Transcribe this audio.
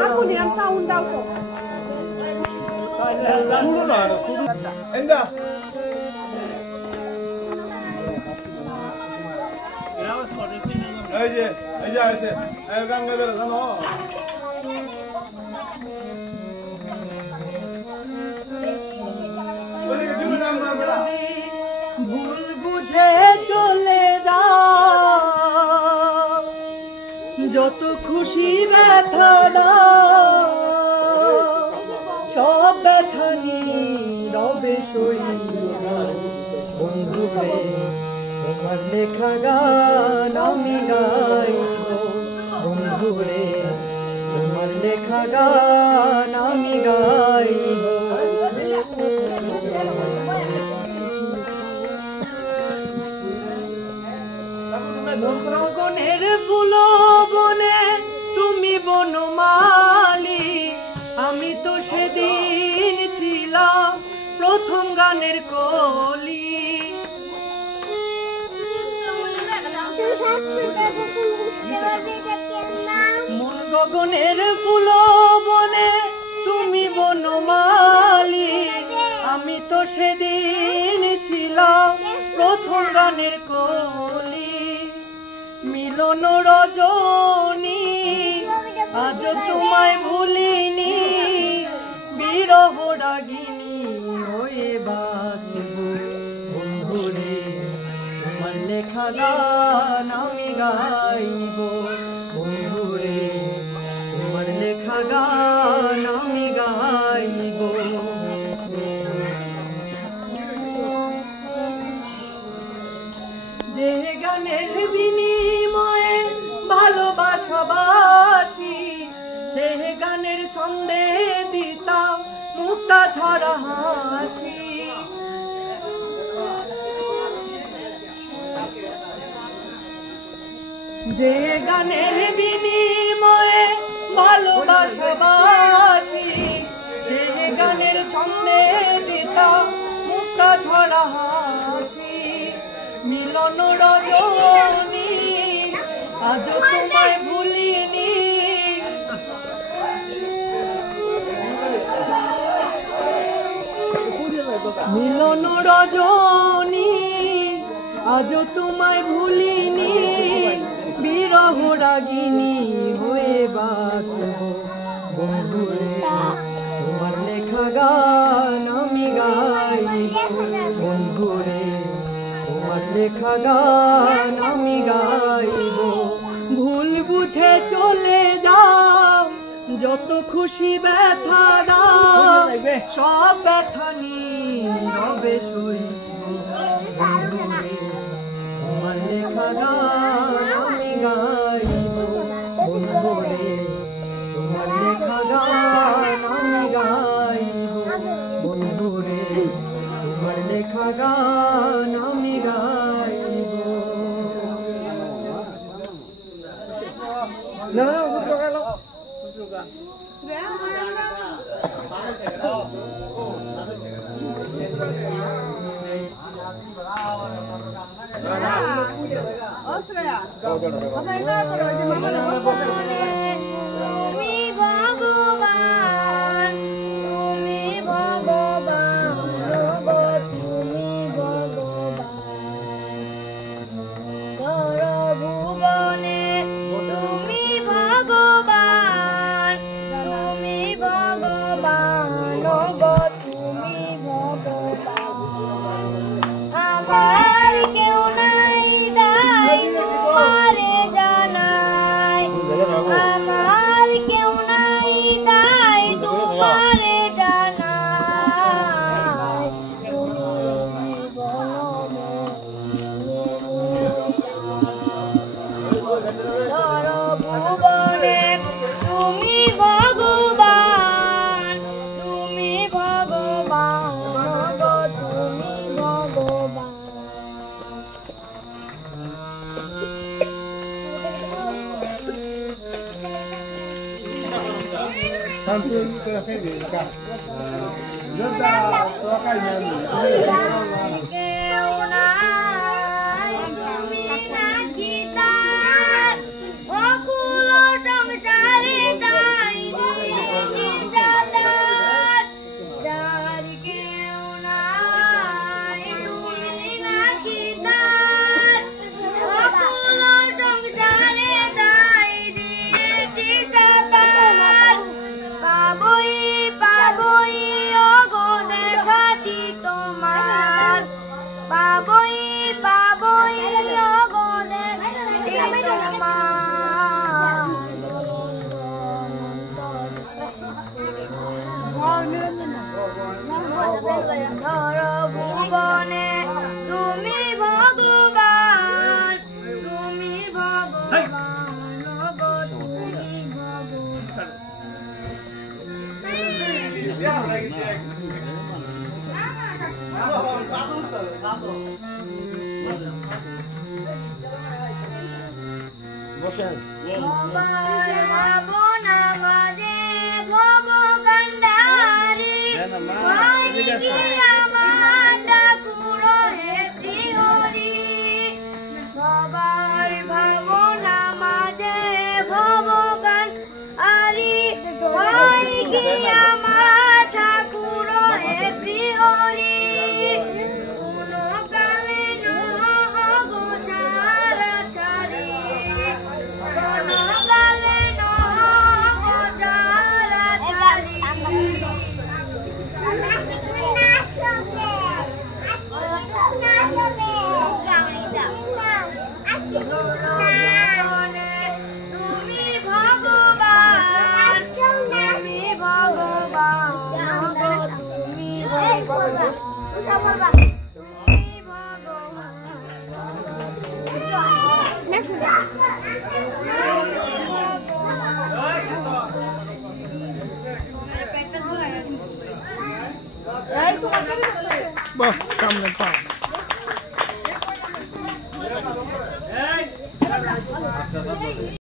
Aku dengan sound daw ko. Suruh na, suruh. Enggak. Aja, aja. Ayo kan nggak ada sana. যদি ভুল বুঝে চলে যাও যত খুশি ব্যথা দাও সব ব্যথা নীরবে সইবা বন্ধু রে তোমার লেখা গান আমি গাইব বন্ধু রে তোমার লেখা গান আমি গাইব গগনের ফুল বনে তুমি বনমালী আমি তো সেদিন ছিলাম প্রথম গানের কলি মন গগনের ফুল বনে তুমি বনমালী আমি তো সেদিন ছিলাম প্রথম গানের কলি মিলন রজনী আজ তোমায় ভুলিনি বিরহ রাগিনী হয়ে বাঁচব বন্ধুরে তোমার লেখা গান আমি গাইব বন্ধুরে তোমার লেখা গান আমি গাইব যে গানের বিনিময়ে ভালোবাসাবাসি সে গানের ছন্দে দিতাম মুক্তা ছড়া হাসি যে গানের বিনিময়ে ভালোবাসাবাসি সে গানের ছন্দে দিতাম মুক্তা ছড়া হাসি মিলন রজনী আজ তোমায় ভুলিনি মিলন রজনী আজ তোমায় ভুলিনি বিরহ রাগিনী হয়ে বাঁচব বন্ধুরে তোমার লেখা গান আমি গাইব বন্ধুরে তোমার লেখা গান আমি গাইব ভুল বুঝে চলে যাও যত খুশি ব্যথা দাও সব ব্যথা নীরবে সইব বন্ধুরে তোমার লেখা গান আমি গাইব বন্ধুরে তোমার লেখা গান আমি গাইব বন্ধুরে তোমার লেখা গান আমি গাইব না না উঠো গেল তুমি ভগবান তুমি ভগবান তুমি ভগবান ভুবনে তুমি ভগবান তুমি ভগবান তুমি ভগবান আমার কেউ নাই দাই তোমারে জানাই আমার কেউ নাই দাই তোমারে জানাই তুমি জীবন ভুবনে তুমি ভগবান তুমি ভগবান তুমি শান্তি করে খাইবে কা জলদা তো কাই না ভুবনে তুমি ভগবান তুমি বসেন ভাবনা বাজে ভব কান্ডারি আমার ঠাকুর হে শ্রীহরি বাবার ভাবনা মাঝে ভব কান্ডারি ভাই কি আমার ঠাকুর হে শ্রীহরি কোনো কালে নহগো ছাড়া ছাড়ি কোনো কালে নহগো ছাড়া ছাড়ি তুমি ভগবান তুমি ভগবান তুমি ভগবান বাহ সামনে পা